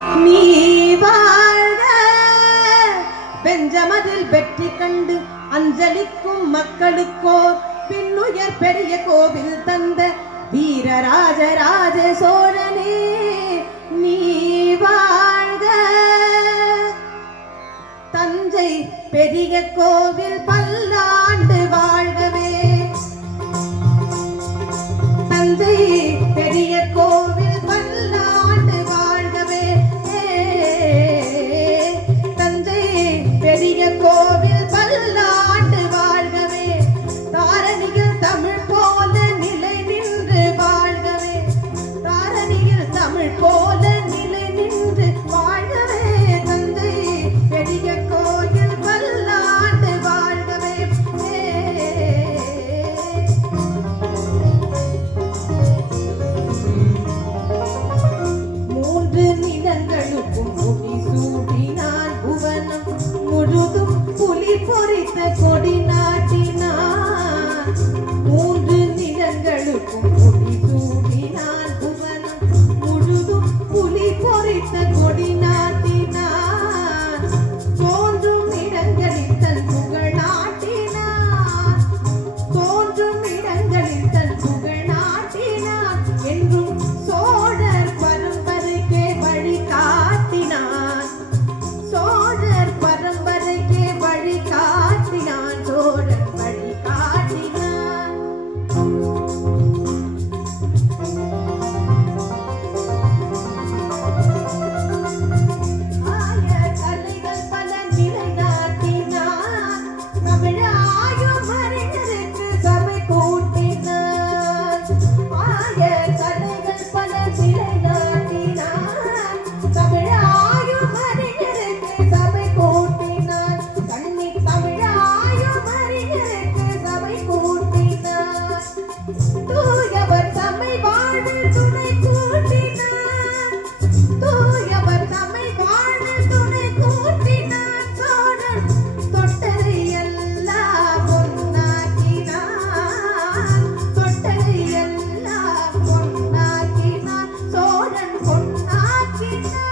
நீ வாழ்க பெஞ்சமதில் வெற்றி கண்டு அஞ்சலிக்கும் மக்களுக்கோர் பின்னுயர் பெரிய கோவில் தந்த வீரராஜராஜ சோழனே நீ வாழ்க. தஞ்சை பெரிய கோவில் பல்லாண்டு வாழ்கவே. தஞ்சை பெரிய கோவில் பல்லாண்டு வாழ்கவே. தஞ்சை பெரிய கோவில் பல்லாண்டு வாழ்கவே. தாரணியில் தமிழ் போல நிலை நின்று வாழ்கவே. தாரணியில் தமிழ் போல நிலை நின்று வாழ்கவே. தஞ்சை பெரிய கோயில் பல்லாண்டு வாழ்கவே. மூன்று நிலங்களுக்கும் முடி சூடினார் புவனம் முழுதும் புலி பொறித்த கொடி நாட்டினார். மூன்று நிலங்களுக்கும் முடி சூடினார் புவனம் முழுதும் புலி பொறித்த கொடி நாட்டினார். தோன்றும் இடங்களில் தன் புகழ் நாட்டினார். தோன்றும் இடங்களில் தன் புகழ் நாட்டினார். என்றும் சோழர் பரம்பரைக்கே வழி காட்டினான். சோழர் பரம்பரைக்கே வழி காட்டினான். சோழர் வழி காட்டினான். ஆய கலைகள் பல நிலைநாட்டினான். தமிழாயும் அறிஞருக்கு சபை கூட்டினான். ஆய கலைகள் பல நிலைநாட்டினான். தமிழாயும் அறிஞருக்கு சபை கூட்டினான். கண்ணி தமிழாயும் அறிஞருக்கு சபை கூட்டினான். தூயவர் தம்மை வாழ துணை கூட்டினான். தூயவர் தம்மை வாழ துணை கூட்டினான். சோழன் தொட்டதை எல்லாம் பொன்னாக்கினான். தொட்டதை எல்லாம் பொன்னாக்கினான். சோழன் பொன்னாக்கினான்.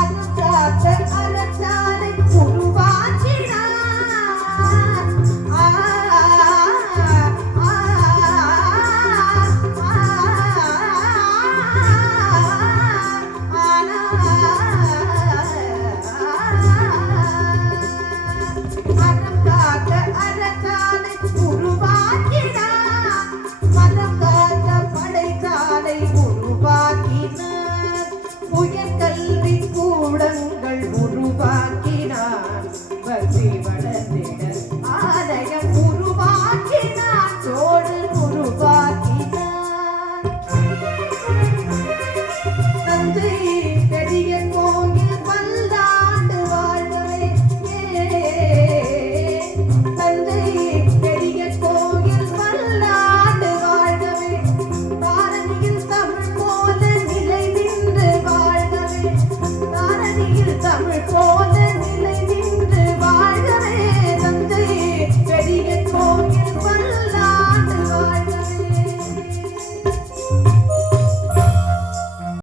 அருட்காத்த அரசாலை உருவாக்கினான். அறம்காக்க அரசாலை உருவாக்கினான். மரம் காக்க படைச்சாலை உருவாக்கினான். உயர்கல்வி கூடங்கள் உருவாக்கினான். வசி வளர்ந்திட ஆலயம் உருவாக்கினான். சோழன் உருவாக்கினான். தஞ்சை பெரிய கோயில் பல்லாண்டு வாழ்கவே. தஞ்சை பெரிய கோயில் பல்லாண்டு வாழ்கவே. தாரணியில் தமிழ் போல நிலை நின்று வாழ்கவே. தாரணியில் தமிழ் போல